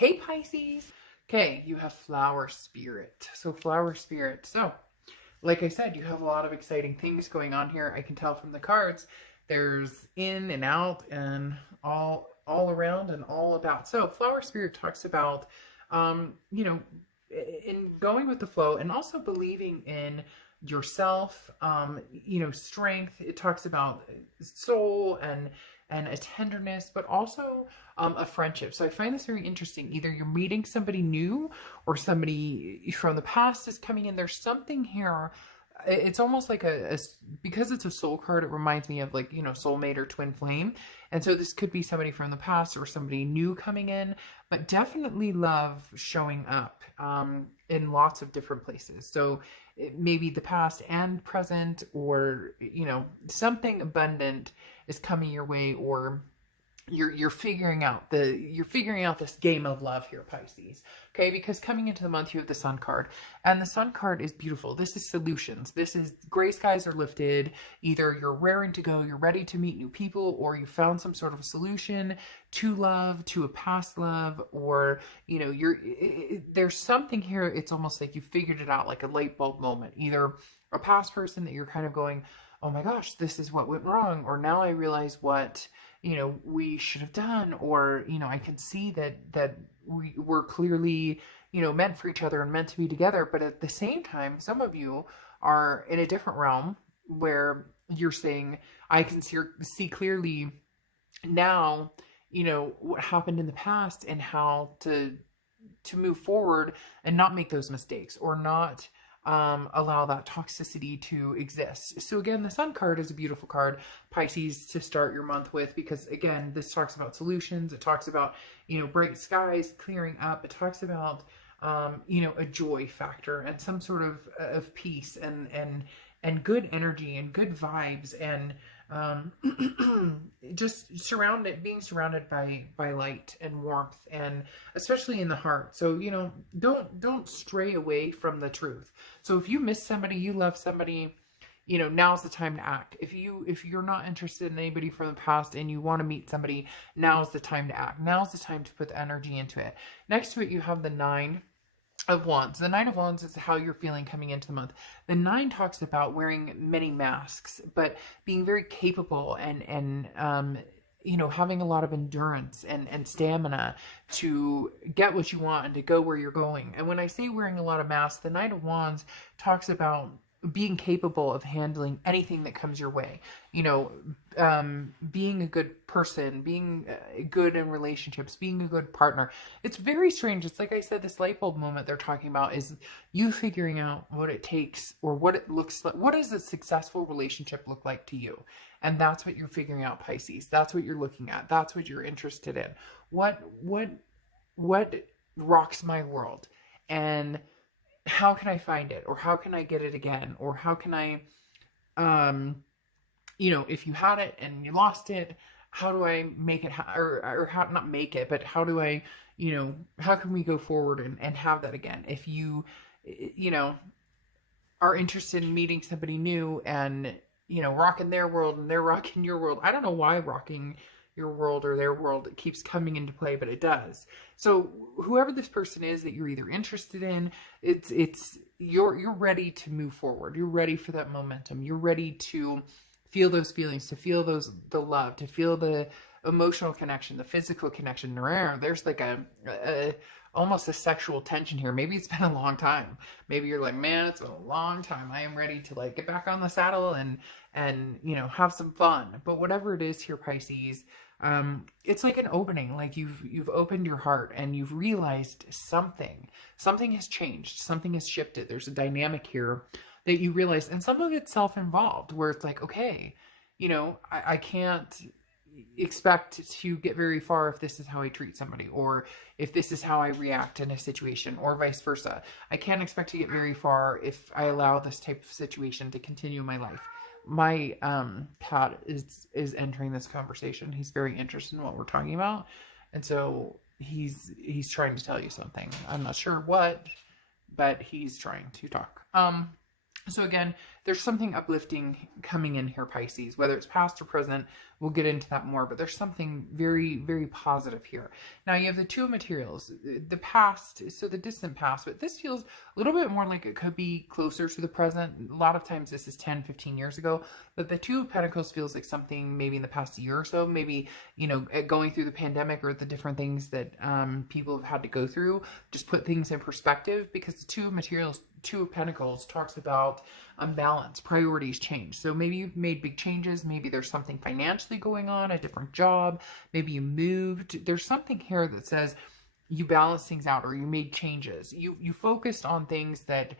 Hey Pisces. Okay, you have flower spirit. So flower spirit. So, like I said, you have a lot of exciting things going on here. I can tell from the cards. There's in and out and all around and all about. So, flower spirit talks about you know, in going with the flow and also believing in yourself, strength. It talks about soul and a tenderness, but also a friendship. So I find this very interesting. Either you're meeting somebody new or somebody from the past is coming in. There's something here. It's almost like because it's a soul card, it reminds me of like, soulmate or twin flame. And so this could be somebody from the past or somebody new coming in, but definitely love showing up in lots of different places. So maybe the past and present, or, something abundant is coming your way, or you're figuring out this game of love here, Pisces. Okay, because coming into the month you have the Sun card, and the Sun card is beautiful. This is solutions. This is gray skies are lifted. Either you're raring to go, you're ready to meet new people, or you found some sort of a solution to love, to a past love, or there's something here. It's almost like you figured it out, like a light bulb moment. Either a past person that you're kind of going, oh my gosh, this is what went wrong, or now I realize what we should have done, or I can see that we were clearly meant for each other and meant to be together. But at the same time, some of you are in a different realm where you're saying, I can see clearly now what happened in the past and how to move forward and not make those mistakes, or not allow that toxicity to exist. So again, the Sun card is a beautiful card, Pisces, to start your month with, because again, this talks about solutions. It talks about, bright skies, clearing up. It talks about, a joy factor and some sort of peace and good energy and good vibes, and just being surrounded by light and warmth, and especially in the heart. So don't stray away from the truth. So if you miss somebody, you love somebody, now's the time to act. If you're not interested in anybody from the past and you want to meet somebody, now's the time to act. Now's the time to put the energy into it. Next to it, you have the Nine of Wands. The Nine of Wands is how you're feeling coming into the month. The Nine talks about wearing many masks, but being very capable and having a lot of endurance and stamina to get what you want and to go where you're going. And when I say wearing a lot of masks, the Knight of Wands talks about being capable of handling anything that comes your way. Being a good person, being good in relationships, being a good partner. It's very strange. It's like I said, this light bulb moment they're talking about is you figuring out what it takes, or what it looks like. What does a successful relationship look like to you? And that's what you're figuring out, Pisces. That's what you're looking at. That's what you're interested in. What rocks my world? And how can I find it? Or how can I get it again? Or how can I, if you had it and you lost it, how do I make it, or how, not make it, but how do I, how can we go forward and have that again? If you, are interested in meeting somebody new and, rocking their world and they're rocking your world. I don't know why rocking your world or their world keeps coming into play, but it does. So whoever this person is that you're either interested in, you're ready to move forward. You're ready for that momentum. You're ready to feel those feelings, to feel the love, to feel the emotional connection, the physical connection. There's like almost a sexual tension here. Maybe it's been a long time. Maybe you're like, man, it's been a long time. I am ready to like get back on the saddle and have some fun. But whatever it is here, Pisces, it's like an opening. Like you've opened your heart and you've realized something has changed. Something has shifted. There's a dynamic here that you realize, and some of it's self-involved, where it's like, okay, I can't expect to get very far if this is how I treat somebody, or if this is how I react in a situation, or vice versa. I can't expect to get very far if I allow this type of situation to continue in my life. My cat is entering this conversation. He's very interested in what we're talking about, and so he's trying to tell you something. I'm not sure what, but he's trying to talk. So again, there's something uplifting coming in here, Pisces, whether it's past or present. We'll get into that more, but there's something very, very positive here. Now you have the two of materials, the past, so the distant past, but this feels a little bit more like it could be closer to the present. A lot of times this is 10, 15 years ago, but the two of pentacles feels like something maybe in the past year or so, maybe, you know, going through the pandemic or the different things that people have had to go through, just put things in perspective, because the two of materials, two of pentacles talks about unbalance, priorities change. So maybe you've made big changes. Maybe there's something financially going on, a different job. Maybe you moved. There's something here that says you balance things out, or you made changes. You focused on things that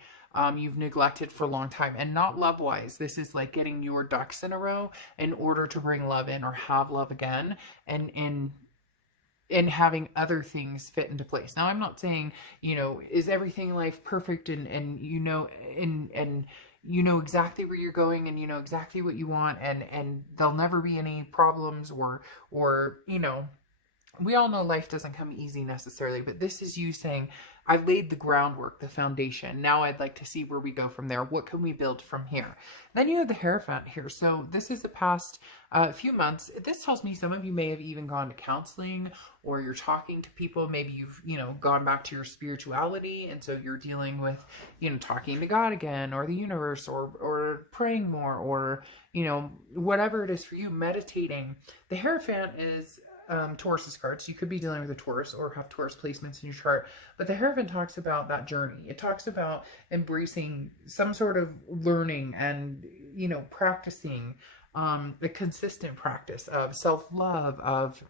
you've neglected for a long time, and not love-wise. This is like getting your ducks in a row in order to bring love in or have love again, and having other things fit into place. Now, I'm not saying, you know, is everything in life perfect and you know, and you know exactly where you're going and you know exactly what you want and there'll never be any problems or, you know, we all know life doesn't come easy necessarily, but this is you saying, I've laid the groundwork, the foundation. Now I'd like to see where we go from there. What can we build from here? Then you have the Hierophant here. So this is the past few months. This tells me some of you may have even gone to counseling, or you're talking to people. Maybe you've, you know, gone back to your spirituality. And so you're dealing with, you know, talking to God again, or the universe, or praying more, or, you know, whatever it is for you, meditating. The Hierophant is Taurus's cards. You could be dealing with a Taurus or have Taurus placements in your chart, but the Hierophant talks about that journey. It talks about embracing some sort of learning and, you know, practicing a consistent practice of self-love, of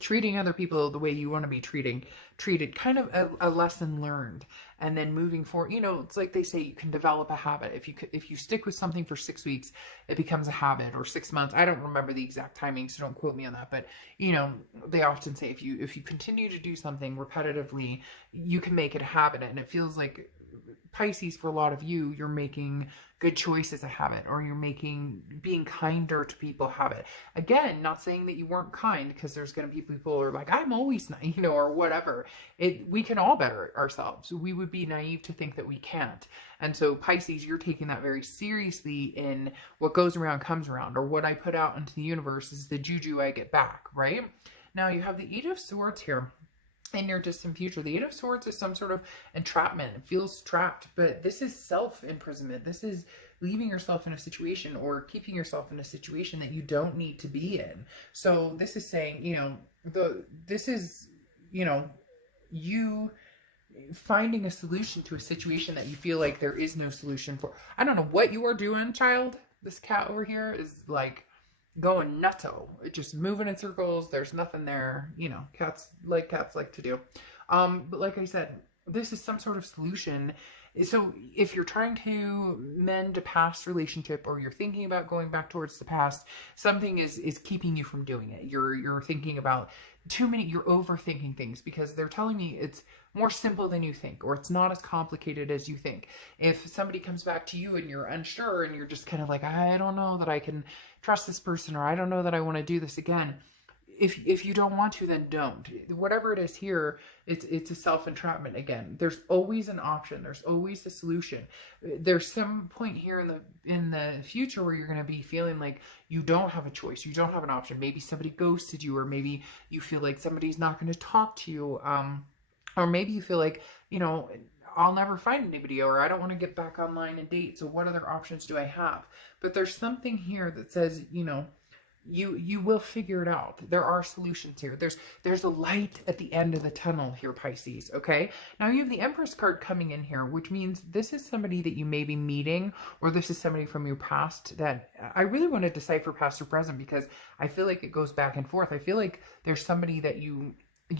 treating other people the way you want to be treated, kind of a lesson learned, and then moving forward. You know, it's like they say, you can develop a habit. If you stick with something for 6 weeks, it becomes a habit, or 6 months. I don't remember the exact timing, so don't quote me on that, but you know, they often say if you continue to do something repetitively, you can make it a habit. And it feels like, Pisces, for a lot of you, you're making good choices a habit, or you're making being kinder to people a habit. Again, not saying that you weren't kind, because there's going to be people who are like, I'm always nice, you know, or whatever. We can all better ourselves. We would be naive to think that we can't. And so Pisces, you're taking that very seriously in what goes around comes around, or what I put out into the universe is the juju I get back, right? Now you have the Eight of Swords here. In your distant future, the Eight of Swords is some sort of entrapment. It feels trapped, but this is self-imprisonment. This is leaving yourself in a situation, or keeping yourself in a situation that you don't need to be in. So this is saying, you know, this is, you know, you finding a solution to a situation that you feel like there is no solution for. I don't know what you are doing, child. This cat over here is like going nutso, just moving in circles. There's nothing there, you know, cats like to do. But like I said, this is some sort of solution. So if you're trying to mend a past relationship, or you're thinking about going back towards the past, something is keeping you from doing it. You're thinking about you're overthinking things, because they're telling me it's more simple than you think, or it's not as complicated as you think. If somebody comes back to you and you're unsure, and you're just kind of like, I don't know that I can trust this person, or I don't know that I want to do this again. If you don't want to, then don't. Whatever it is here, it's a self-entrapment again. There's always an option. There's always a solution. There's some point here in the future where you're going to be feeling like you don't have a choice. You don't have an option. Maybe somebody ghosted you, or maybe you feel like somebody's not going to talk to you. Or maybe you feel like, you know, I'll never find anybody, or I don't want to get back online and date. So what other options do I have? But there's something here that says, you know, you will figure it out. There are solutions here. There's a light at the end of the tunnel here, Pisces. Okay. Now you have the Empress card coming in here, which means this is somebody that you may be meeting, or this is somebody from your past that I really want to decipher past or present, because I feel like it goes back and forth. I feel like there's somebody that you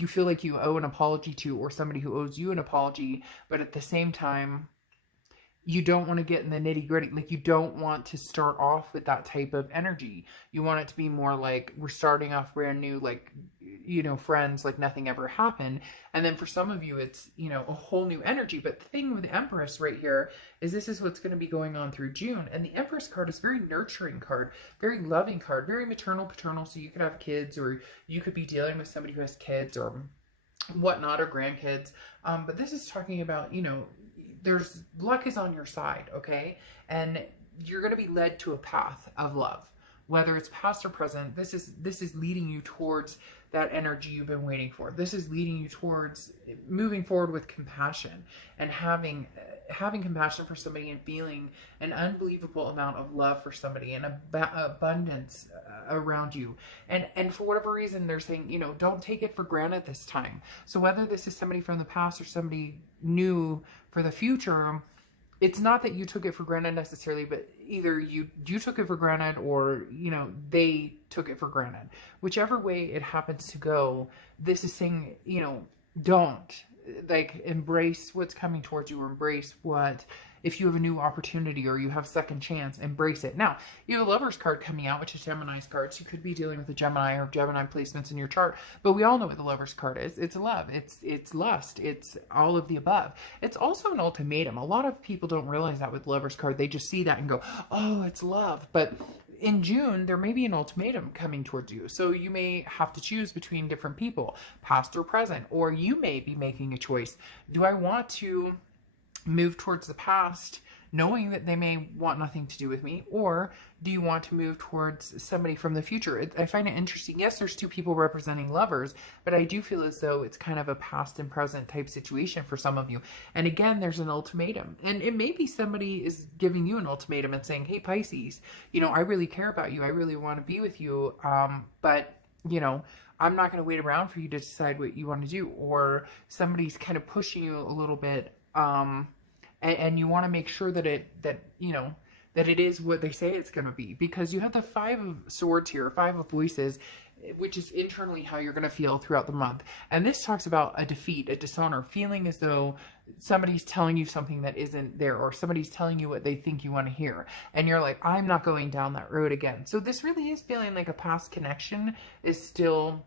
feel like you owe an apology to, or somebody who owes you an apology, but at the same time, you don't want to get in the nitty gritty. Like, you don't want to start off with that type of energy. You want it to be more like we're starting off brand new, like, you know, friends, like nothing ever happened. And then for some of you, it's, you know, a whole new energy. But the thing with the Empress right here is this is what's going to be going on through June. And the Empress card is very nurturing card, very loving card, very maternal, paternal. So you could have kids, or you could be dealing with somebody who has kids or whatnot, or grandkids. But this is talking about, you know, luck is on your side, okay? And you're going to be led to a path of love, whether it's past or present. This is leading you towards that energy you've been waiting for. This is leading you towards moving forward with compassion and having compassion for somebody and feeling an unbelievable amount of love for somebody and abundance around you. And for whatever reason, they're saying, you know, don't take it for granted this time. So whether this is somebody from the past or somebody new for the future, it's not that you took it for granted necessarily, but either you took it for granted or, you know, they took it for granted. Whichever way it happens to go, this is saying, you know, don't, like, embrace what's coming towards you, or embrace what, if you have a new opportunity or you have second chance, embrace it. Now, you have a Lover's card coming out, which is Gemini's cards. You could be dealing with a Gemini or Gemini placements in your chart, but we all know what the Lover's card is. It's love. It's lust. It's all of the above. It's also an ultimatum. A lot of people don't realize that with the Lover's card. They just see that and go, oh, it's love. But in June, there may be an ultimatum coming towards you. So you may have to choose between different people, past or present, or you may be making a choice. Do I want to move towards the past, knowing that they may want nothing to do with me, or do you want to move towards somebody from the future? I find it interesting. Yes, there's two people representing lovers, but I do feel as though it's kind of a past and present type situation for some of you. And again, there's an ultimatum, and it may be somebody is giving you an ultimatum and saying, hey, Pisces, you know, I really care about you. I really want to be with you. But you know, I'm not going to wait around for you to decide what you want to do. Or somebody's kind of pushing you a little bit, and you want to make sure that it is what they say it's going to be, because you have the Five of Swords here, Five of Voices, which is internally how you're going to feel throughout the month. And this talks about a defeat, a dishonor, feeling as though somebody's telling you something that isn't there, or somebody's telling you what they think you want to hear. And you're like, I'm not going down that road again. So this really is feeling like a past connection is still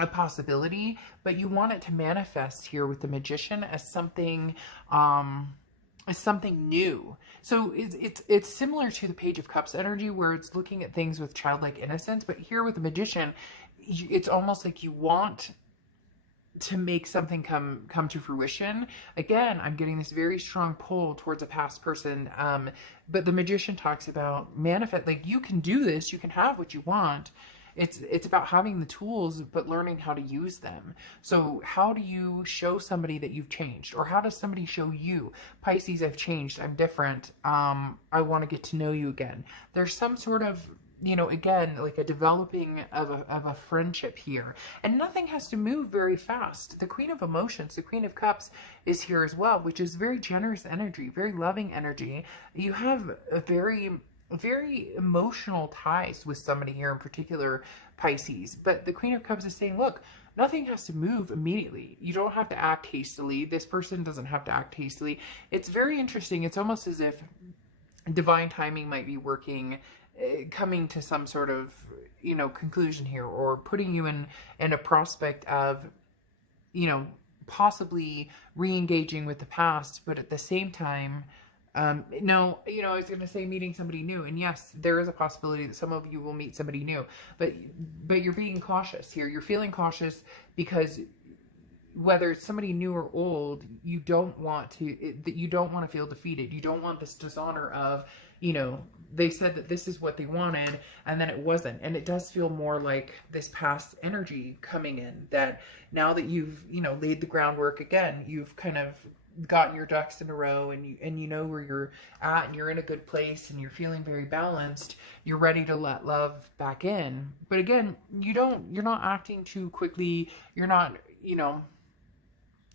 a possibility, but you want it to manifest here with the Magician as something new. So it's similar to the Page of Cups energy, where it's looking at things with childlike innocence, but here with the Magician, it's almost like you want to make something come to fruition. Again, I'm getting this very strong pull towards a past person, but the Magician talks about manifest, like you can do this, you can have what you want. It's about having the tools, but learning how to use them. So how do you show somebody that you've changed? Or how does somebody show you, Pisces, I've changed, I'm different, I want to get to know you again. There's some sort of, you know, again, like a developing of a friendship here. And nothing has to move very fast. The Queen of Emotions, the Queen of Cups is here as well, which is very generous energy, very loving energy. You have a very emotional ties with somebody here, in particular Pisces. But the Queen of Cups is saying, look, nothing has to move immediately. You don't have to act hastily. This person doesn't have to act hastily. It's very interesting. It's almost as if divine timing might be working, coming to some sort of, you know, conclusion here, or putting you in a prospect of, you know, possibly re-engaging with the past, but at the same time, no, you know, I was going to say meeting somebody new, and yes, there is a possibility that some of you will meet somebody new, but you're being cautious here. You're feeling cautious because whether it's somebody new or old, you don't want to feel defeated. You don't want this dishonor of, you know, they said that this is what they wanted and then it wasn't. And it does feel more like this past energy coming in, that now that you've, you know, laid the groundwork again, you've kind of gotten your ducks in a row, and you know where you're at, and you're in a good place, and you're feeling very balanced. You're ready to let love back in. But again, you're not acting too quickly. You're not, you know,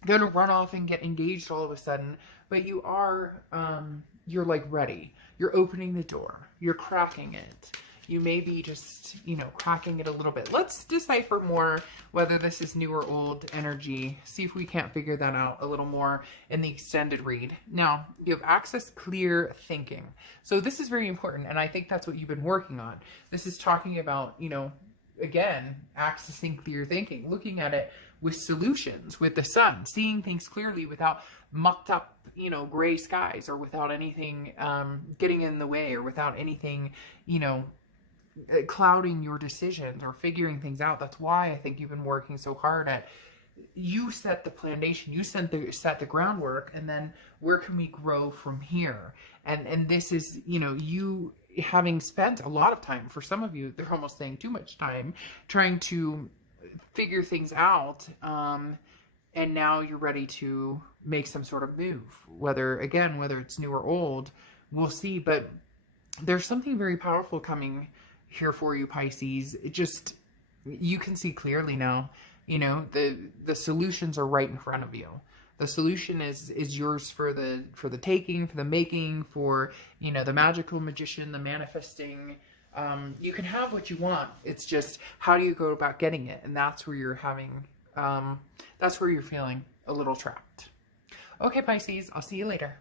going to run off and get engaged all of a sudden, but you are, you're like ready. You're opening the door. You're cracking it. You may be just, you know, cracking it a little bit. Let's decipher more whether this is new or old energy. See if we can't figure that out a little more in the extended read. Now, you have access clear thinking. So this is very important, and I think that's what you've been working on. This is talking about, you know, again, accessing clear thinking, looking at it with solutions, with the sun, seeing things clearly without mucked up, you know, gray skies, or without anything getting in the way, or without anything, you know, clouding your decisions or figuring things out. That's why I think you've been working so hard at you set the foundation, you set the groundwork, and then where can we grow from here? And this is, you know, you having spent a lot of time, for some of you, they're almost saying too much time, trying to figure things out, and now you're ready to make some sort of move, whether it's new or old, we'll see. But there's something very powerful coming here for you, Pisces. It just, you can see clearly now. You know, the solutions are right in front of you. The solution is yours for the taking, for the making, for, you know, the magical magician, the manifesting. You can have what you want. It's just, how do you go about getting it? And that's where you're having, that's where you're feeling a little trapped. Okay, Pisces, I'll see you later.